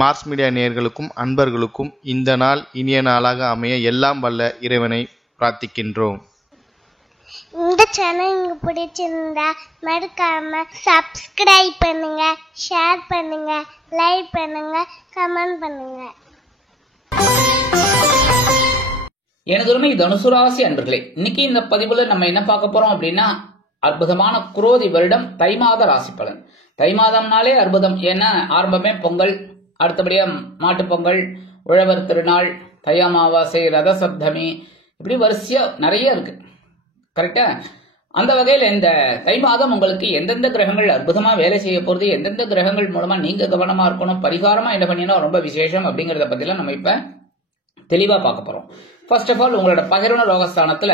Mars media நேயர்களுக்கும் அன்பர்களுக்கும் இந்த நாள் இனிய நாளாக அமைய எல்லாம் வல்ல இறைவனை பிரார்த்திக்கின்றோம். இந்த சேனல் உங்களுக்கு பிடிச்சிருந்தா மறக்காம சப்ஸ்கிரைப் பண்ணுங்க, ஷேர் பண்ணுங்க, லைக் பண்ணுங்க, கமெண்ட் பண்ணுங்க. எனதுமே தனுசு ராசி அன்பர்களே, இன்னைக்கு இந்த பதிவுல நம்ம என்ன பார்க்க போறோம் அப்படின்னா, அற்புதமான குரோதி வருடம் தை மாத ராசி பலன். தை மாதம்னாலே அற்புதம். ஏன்னா ஆரம்பமே பொங்கல், அடுத்தபடியா மாட்டு பொங்கல், உழவர் திருநாள், தை அமாவாசை, ரத சப்தமி, இப்படி வரிசையா நிறைய இருக்கு. கரெக்டா? அந்த வகையில் இந்த தை மாதம் உங்களுக்கு எந்தெந்த கிரகங்கள் அற்புதமா வேலை செய்ய போறது, எந்தெந்த கிரகங்கள் மூலமா நீங்க கவனமா இருக்கணும், பரிகாரமா என்ன பண்ணினா ரொம்ப விசேஷம் அப்படிங்கறத பத்திலாம் நம்ம இப்ப தெளிவா பார்க்க போறோம். ஃபர்ஸ்ட் ஆஃப் ஆல், உங்களோட பகிர்வன ரோகஸ்தானத்துல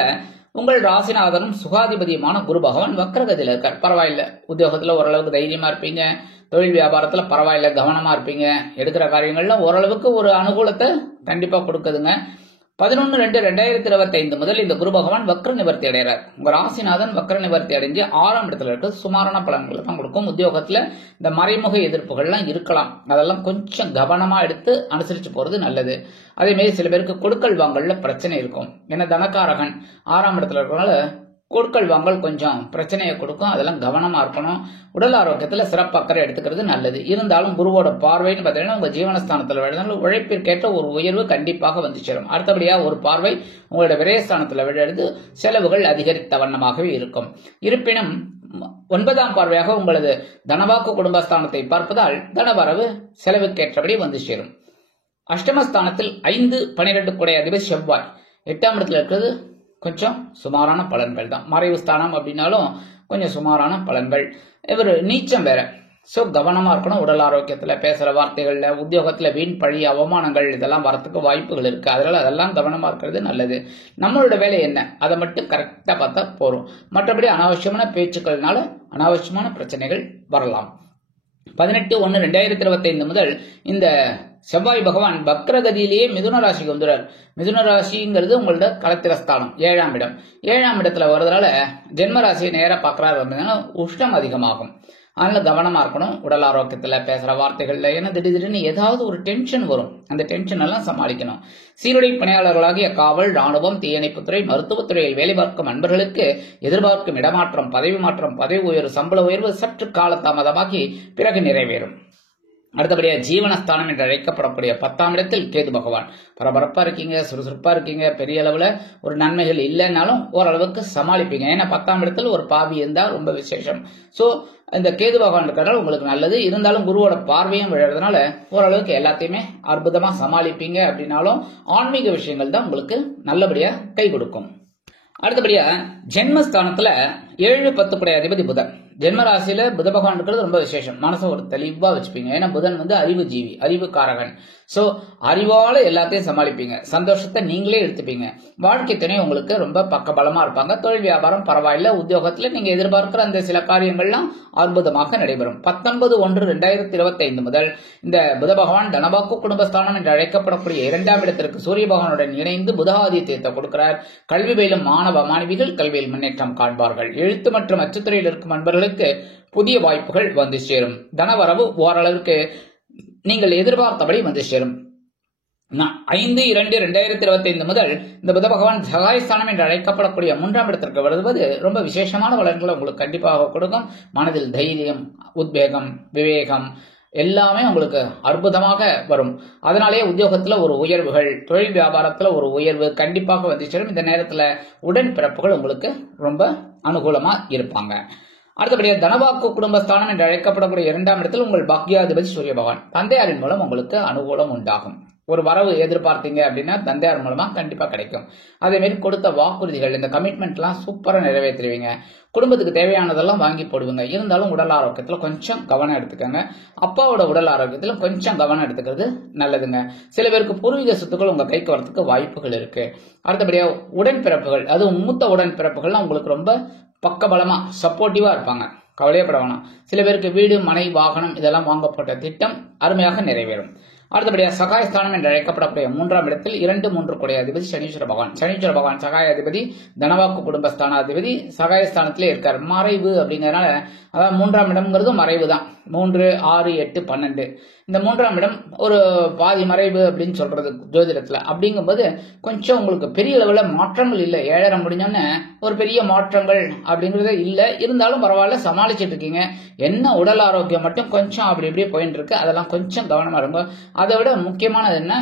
உங்கள் ராசிநாதனும் சுகாதிபதியுமான குரு பகவான் வக்ரகதியில இருக்கார். பரவாயில்ல, உத்தியோகத்துல ஓரளவுக்கு தைரியமா இருப்பீங்க, தொழில் வியாபாரத்துல பரவாயில்ல கவனமா இருப்பீங்க, எடுக்கிற காரியங்கள்ல ஓரளவுக்கு ஒரு அனுகூலத்தை கண்டிப்பா கொடுக்குதுங்க. 11/2/2025 முதல் இந்த குரு பகவான் வக்ர நிவர்த்தி அடைகிறார். உங்க ராசிநாதன் வக்ர நிவர்த்தி அடைஞ்சு 6ஆம் இடத்துல இருக்கு. சுமாரான பலன்களை தான் கொடுக்கும். உத்தியோகத்துல இந்த மறைமுக எதிர்ப்புகள்லாம் இருக்கலாம், அதெல்லாம் கொஞ்சம் கவனமா எடுத்து அனுசரிச்சு போறது நல்லது. அதே மாதிரி சில பேருக்கு கொடுக்கல் வாங்கல்ல பிரச்சனை இருக்கும். ஏன்னா தனக்காரகன் 6ஆம் இடத்துல இருக்கனால கொடுக்கல் வாங்கல் கொஞ்சம் பிரச்சனையை கொடுக்கும், அதெல்லாம் கவனமா இருக்கணும். உடல் ஆரோக்கியத்துல சிறப்பு அக்கறை எடுத்துக்கிறது நல்லது. இருந்தாலும் குருவோட பார்வைன்னு பார்த்தீங்கன்னா உங்க ஜீவனஸ்தானத்துல விழுந்தாலும் உழைப்பிற்கேற்ற ஒரு உயர்வு கண்டிப்பாக வந்து சேரும். அடுத்தபடியா ஒரு பார்வை உங்களோட விரயஸ்தானத்துல விழுந்து செலவுகள் அதிகரித்த வண்ணமாகவே இருக்கும். இருப்பினும் 9ஆம் பார்வையாக உங்களது தனவாக்கு குடும்பஸ்தானத்தை பார்ப்பதால் தனவரவு செலவுக்கேற்றபடி வந்து சேரும். அஷ்டமஸ்தானத்தில் 5-12 கூடிய அதிபதி செவ்வாய் 8ஆம் இடத்துல இருக்கிறது கொஞ்சம் சுமாரான பலன்கள் தான். மறைவு ஸ்தானம் அப்படின்னாலும் கொஞ்சம் சுமாரான பலன்கள். இவர் நீச்சம் வேற. சோ கவனமா இருக்கணும். உடல் ஆரோக்கியத்துல, பேசுற வார்த்தைகள்ல, உத்தியோகத்துல வீண் பழி அவமானங்கள் இதெல்லாம் வரத்துக்கு வாய்ப்புகள் இருக்கு. அதனால அதெல்லாம் கவனமா இருக்கிறது நல்லது. நம்மளோட வேலை என்ன, அதை மட்டும் கரெக்டா பார்த்தா போறோம். மற்றபடி அனாவசியமான பேச்சுக்கள்னால அனாவசியமான பிரச்சனைகள் வரலாம். 18/1/2025 முதல் இந்த செவ்வாய் பகவான் வக்ரகதியிலேயே மிதுன ராசிக்கு வந்துடுறார். மிதுன ராசிங்கிறது உங்களோட களத்திரஸ்தானம், 7ஆம் இடம். 7ஆம் இடத்துல வர்றதுனால ஜென்ம ராசியை நேரா பாக்குறாரு அப்படின்னா உஷ்ணம் அதிகமாகும். அதனால கவனமா இருக்கணும். உடல் ஆரோக்கியத்துல, பேசுற வார்த்தைகள்ல, ஏன்னா திடீர்னு ஏதாவது ஒரு டென்ஷன் வரும், அந்த டென்ஷன் எல்லாம் சமாளிக்கணும். சீருடை பணியாளர்களாகிய காவல், ராணுவம், தீயணைப்புத்துறை, மருத்துவத்துறையில் வேலை பார்க்கும் அன்பர்களுக்கு எதிர்பார்க்கும் இடமாற்றம், பதவி மாற்றம், பதவி உயர்வு, சம்பள உயர்வு சற்று காலதாமதமாகி பிறகு நிறைவேறும். அடுத்தபடியா ஜீவனஸ்தானம் என்று அழைக்கப்படக்கூடிய 10ஆம் இடத்தில் கேது பகவான். பரபரப்பா இருக்கீங்க, சுறுசுறுப்பா இருக்கீங்க, பெரிய அளவுல ஒரு நன்மைகள் இல்லைன்னாலும் ஓரளவுக்கு சமாளிப்பீங்க. ஏன்னா 10ஆம் இடத்துல ஒரு பாவி இருந்தா ரொம்ப விசேஷம். சோ இந்த கேது பகவான் இருக்கிறதால உங்களுக்கு நல்லது. இருந்தாலும் குருவோட பார்வையும் விழுறதுனால ஓரளவுக்கு எல்லாத்தையுமே அற்புதமா சமாளிப்பீங்க. அப்படின்னாலும் ஆன்மீக விஷயங்கள் தான் உங்களுக்கு நல்லபடியா கை கொடுக்கும். அடுத்தபடியா ஜென்மஸ்தானத்துல 7-10 கூடிய அதிபதி புதன். ஜென்ம ராசியில புத பகவான் இருக்கிறது ரொம்ப விசேஷம். மனசை ஒரு தெளிவா வச்சுப்பீங்க. ஏன்னா புதன் அறிவு ஜீவி, அறிவு காரகன். சோ அறிவால எல்லாத்தையும் சமாளிப்பீங்க. சந்தோஷத்தை நீங்களே எடுத்துப்பீங்க. வாழ்க்கை துணை உங்களுக்கு ரொம்ப பக்கபலமா இருப்பாங்க. தொழில் வியாபாரம் பரவாயில்ல. உத்தியோகத்துல நீங்க எதிர்பார்க்கிற அந்த சில காரியங்கள்லாம் அற்புதமாக நடைபெறும். 19/1/2025 முதல் இந்த புத பகவான் தனவாக்கு குடும்பஸ்தானம் என்று அழைக்கப்படக்கூடிய 2ஆம் இடத்திற்கு சூரிய பகவானுடன் இணைந்து புதாதித்யத்தை கொடுக்கிறார். கல்வி பயிலும் மாணவ மாணவிகள் கல்வியில் முன்னேற்றம் காண்பார்கள். எழுத்து மற்றும் அச்சுத்துறையில் இருக்கும் அன்பர்களுக்கு புதிய வாய்ப்புகள் வந்து சேரும். தனவரவு ஓரளவுக்கு நீங்கள் எதிர்பார்த்தபடி வந்து சேரும். 5/2/2025 முதல் இந்த புத பகவான் ஜகாயஸ்தானம் என்று அழைக்கப்படக்கூடிய 3ஆம் இடத்திற்கு வருவது ரொம்ப விசேஷமான பலன்களை உங்களுக்கு கண்டிப்பாக கொடுக்கும். மனதில் தைரியம், உத்வேகம், விவேகம் எல்லாமே உங்களுக்கு அற்புதமாக வரும். அதனாலேயே உத்தியோகத்துல ஒரு உயர்வுகள், தொழில் வியாபாரத்துல ஒரு உயர்வு கண்டிப்பாக வந்து சேரும். இந்த நேரத்துல உடன்பிறப்புகள் உங்களுக்கு ரொம்ப அனுகூலமா இருப்பாங்க. அடுத்தபடியா தனவாக்கு குடும்பஸ்தானம் என்று அழைக்கப்படக்கூடிய 2ஆம் இடத்தில் உங்கள் பாக்யாதிபதி சூரிய பகவான். தந்தையாரின் மூலம் உங்களுக்கு அனுகூலம் உண்டாகும். ஒரு வரவு எதிர்பார்த்தீங்க அப்படின்னா தந்தையார் மூலமா கண்டிப்பா கிடைக்கும். அதே மாதிரி கொடுத்த வாக்குறுதிகள், இந்த கமிட்மெண்ட் எல்லாம் சூப்பரா நிறைவேற்றுவீங்க. குடும்பத்துக்கு தேவையானதெல்லாம் வாங்கி போடுவீங்க. இருந்தாலும் உடல் ஆரோக்கியத்துல கொஞ்சம் கவனம் எடுத்துக்கோங்க. அப்பாவோட உடல் ஆரோக்கியத்துல கொஞ்சம் கவனம் எடுத்துக்கிறது நல்லதுங்க. சில பேருக்கு பூர்வீக சொத்துக்கள் உங்க கைக்கு வரத்துக்கு வாய்ப்புகள் இருக்கு. அடுத்தபடியா உடன்பிறப்புகள், அதுவும் மூத்த உடன்பிறப்புகள்லாம் உங்களுக்கு ரொம்ப பக்கபலமா சப்போர்ட்டிவா இருப்பாங்க. கவலையப்பட வேணாம். சில பேருக்கு வீடு, மனை, வாகனம் இதெல்லாம் வாங்கப்பட்ட திட்டம் அருமையாக நிறைவேறும். அடுத்தபடியாக சகாயஸ்தானம் என்று அழைக்கப்படக்கூடிய 3ஆம் இடத்தில் 2, 3 கூடிய அதிபதி சனீஸ்வர பகவான். சனீஸ்வர பகவான் சகாய அதிபதி, தனவாக்கு குடும்பஸ்தானாதிபதி, சகாயஸ்தானத்திலே இருக்கார். மறைவு அப்படிங்கறதுனால, அதாவது 3ஆம் இடம்ங்கிறது மறைவு தான். 3, 6, 8, 12 இந்த 3ஆம் இடம் ஒரு பாதி மறைவு அப்படின்னு சொல்றது ஜோதிடத்துல. அப்படிங்கும்போது கொஞ்சம் உங்களுக்கு பெரிய அளவில் மாற்றங்கள் இல்லை. 7.5 முடிஞ்சோன்னு ஒரு பெரிய மாற்றங்கள் அப்படிங்கறதே இல்லை. இருந்தாலும் பரவாயில்ல, சமாளிச்சுட்டு இருக்கீங்க. என்ன உடல் ஆரோக்கியம் மட்டும் கொஞ்சம் அப்படி இப்படியே போயிட்டு இருக்கு. அதெல்லாம் கொஞ்சம் கவனமா இருங்க. அதை விட முக்கியமானது என்ன,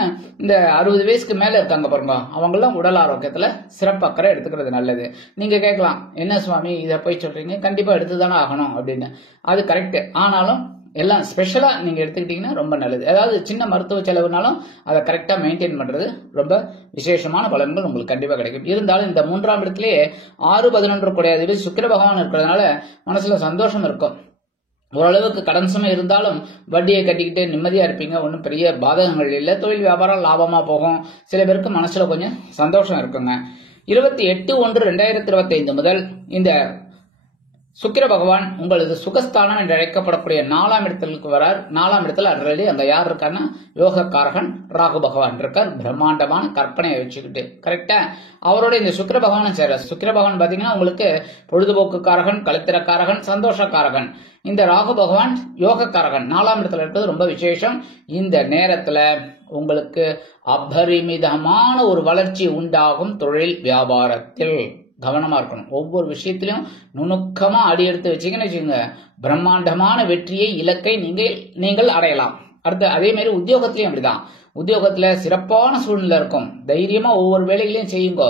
இந்த 60 வயசுக்கு மேல இருக்காங்க பாருங்க, அவங்கெல்லாம் உடல் ஆரோக்கியத்துல சிறப்பாக்கறை எடுத்துக்கிறது நல்லது. நீங்க கேட்கலாம், என்ன சுவாமி இதை போய் சொல்றீங்க, கண்டிப்பா எடுத்துதானே ஆகணும் அப்படின்னு. அது கரெக்ட். ஆனாலும் எல்லாம் ஸ்பெஷலா நீங்க எடுத்துக்கிட்டீங்கன்னா ரொம்ப நல்லது. அதாவது சின்ன மருத்துவ செலவுனாலும் அதை கரெக்டா மெயின்டைன் பண்றது ரொம்ப விசேஷமான பலன்கள் உங்களுக்கு கண்டிப்பா கிடைக்கும். இருந்தாலும் இந்த 3ஆம் இடத்திலேயே 6, 11 கூடிய அதிபதி சுக்கிர பகவான் இருக்கிறதுனால மனசுல சந்தோஷம் இருக்கும். ஓரளவுக்கு கடன் சுமை இருந்தாலும் வட்டியை கட்டிக்கிட்டு நிம்மதியா இருப்பீங்க. ஒன்றும் பெரிய பாதகங்கள் இல்லை. தொழில் வியாபாரம் லாபமா போகும். சில பேருக்கு மனசுல கொஞ்சம் சந்தோஷம் இருக்குங்க. 28/1/2025 முதல் இந்த சுக்கிர பகவான் உங்களது சுகஸ்தானம் என்று அழைக்கப்படக்கூடிய 4ஆம் இடத்திற்கு வரார். 4ஆம் இடத்துல ஆல்ரெடி அங்க யார் இருக்காருன்னா யோகக்காரகன் ராகு பகவான் இருக்கார். பிரம்மாண்டமான கற்பனையை வச்சுக்கிட்டு கரெக்டா அவரோட இந்த சுக்கிர பகவானும் சேர. சுக்கிர பகவான் பாத்தீங்கன்னா உங்களுக்கு பொழுதுபோக்குக்காரகன், கலைத்திறக்காரகன், சந்தோஷக்காரகன். இந்த ராகு பகவான் யோகக்காரகன் 4ஆம் இடத்துல இருக்கிறது ரொம்ப விசேஷம். இந்த நேரத்துல உங்களுக்கு அபரிமிதமான ஒரு வளர்ச்சி உண்டாகும். தொழில் வியாபாரத்தில் கவனமா இருக்கணும். ஒவ்வொரு விஷயத்திலும் நுணுக்கமா அடி எடுத்து வச்சீங்கன்னு வச்சுக்கோங்க, பிரம்மாண்டமான வெற்றியை, இலக்கை நீங்கள் அடையலாம். அடுத்து அதே மாதிரி உத்தியோகத்திலையும் அப்படிதான். உத்தியோகத்துல சிறப்பான சூழ்நிலை இருக்கும். தைரியமா ஒவ்வொரு வேலைகளையும் செய்யுங்க.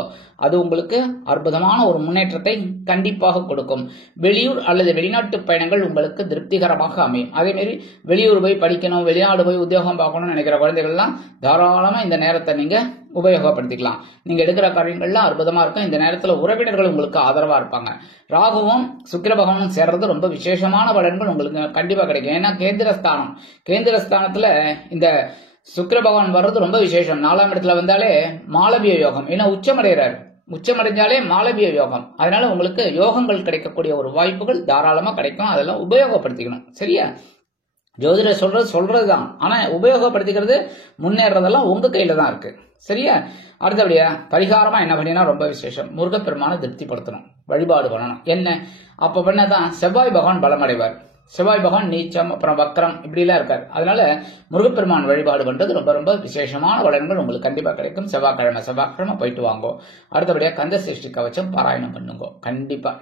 அது உங்களுக்கு அற்புதமான ஒரு முன்னேற்றத்தை கண்டிப்பாக கொடுக்கும். வெளியூர் அல்லது வெளிநாட்டு பயணங்கள் உங்களுக்கு திருப்திகரமாக அமையும். அதே மாதிரி வெளியூர் போய் படிக்கணும், வெளிநாடு போய் உத்தியோகம் பார்க்கணும்னு நினைக்கிற குழந்தைகள்லாம் தாராளமா இந்த நேரத்தை நீங்க உபயோகப்படுத்திக்கலாம். நீங்க எடுக்கிற காரியங்கள்லாம் அற்புதமா இருக்கும். இந்த நேரத்துல உறவினர்கள் உங்களுக்கு ஆதரவா இருப்பாங்க. ராகுவும் சுக்கிர பகவானும் சேர்றது ரொம்ப விசேஷமான பலன்கள் உங்களுக்கு கண்டிப்பா கிடைக்கும். ஏன்னா கேந்திரஸ்தானத்துல இந்த சுக்கிர பகவான் வர்றது ரொம்ப விசேஷம். 4ஆம் இடத்துல வந்தாலே மாளவிய யோகம். ஏன்னா உச்சமடைஞ்சாலே மாளவிய யோகம். அதனால உங்களுக்கு யோகங்கள் கிடைக்கக்கூடிய ஒரு வாய்ப்புகள் தாராளமா கிடைக்கும். அதெல்லாம் உபயோகப்படுத்திக்கணும். சரியா? ஜோதிடர் சொல்றதுதான். ஆனா உபயோகப்படுத்திக்கிறது, முன்னேறதெல்லாம் உங்க கையில தான் இருக்கு. சரியா? அடுத்தபடியா பரிகாரமா என்ன பண்ணினா ரொம்ப விசேஷம், முருகப்பெருமானை திருப்திப்படுத்தணும், வழிபாடு பண்ணணும். என்ன அப்ப பண்ணதான் செவ்வாய் பகவான் பலமடைவார். செவ்வாய் பகவான் நீச்சம், அப்புறம் வக்ரம் இப்படி எல்லாம் இருக்காரு. அதனால முருகப்பெருமான் வழிபாடு பண்றது ரொம்ப ரொம்ப விசேஷமான பலன்கள் உங்களுக்கு கண்டிப்பா கிடைக்கும். செவ்வாய்க்கிழமை போயிட்டு வாங்கோ. அடுத்தபடியா கந்த சஷ்டி கவச்சம் பாராயணம் பண்ணுங்க. கண்டிப்பா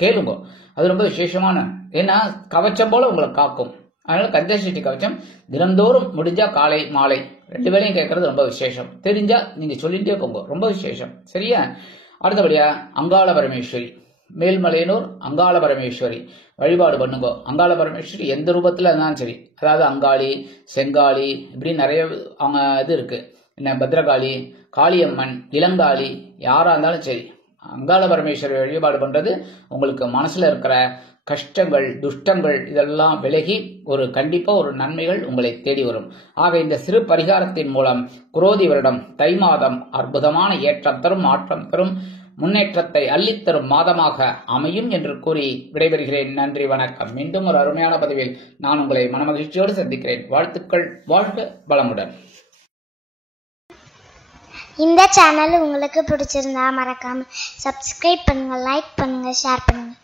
கேளுங்க, அது ரொம்ப விசேஷமான. ஏன்னா கவச்சம் போல உங்களை காக்கும். அதனால கந்த சஷ்டி கவச்சம் தினந்தோறும் முடிஞ்சா காலை மாலை 2 வேளையும் கேட்கறது ரொம்ப விசேஷம். தெரிஞ்சா நீங்க சொல்லிட்டே போங்க, ரொம்ப விசேஷம். சரியா? அடுத்தபடியா அங்காள பரமேஸ்வரி, மேல்மலையனூர் அங்காள பரமேஸ்வரி வழிபாடு பண்ணுங்க. அங்காள பரமேஸ்வரி எந்த ரூபத்துல இருந்தாலும் சரி, அதாவது அங்காளி, செங்காளி இப்படி நிறைய அவங்க இது இருக்கு. என்ன பத்ரகாளி, காளியம்மன், இளங்காளி, யாரா இருந்தாலும் சரி, அங்காள பரமேஸ்வரி வழிபாடு பண்றது உங்களுக்கு மனசுல இருக்கிற கஷ்டங்கள், துஷ்டங்கள் இதெல்லாம் விலகி கண்டிப்பா ஒரு நன்மைகள் உங்களை தேடி வரும். ஆக இந்த சிறு பரிகாரத்தின் மூலம் குரோதி வருடம் தை மாதம் அற்புதமான ஏற்றம் தரும், மாற்றம் தரும், முன்னேற்றத்தை அள்ளித்தரும் மாதமாக அமையும் என்று கூறி விடைபெறுகிறேன். நன்றி, வணக்கம். மீண்டும் ஒரு அருமையான பதிவில் நான் உங்களை மனமகிழ்ச்சியோடு சந்திக்கிறேன். வாழ்த்துக்கள். வாழ்க வளமுடன். இந்த சேனல் உங்களுக்கு பிடிச்சிருந்தா மறக்காம சப்ஸ்கிரைப் பண்ணுங்க, லைக் பண்ணுங்க, ஷேர் பண்ணுங்க.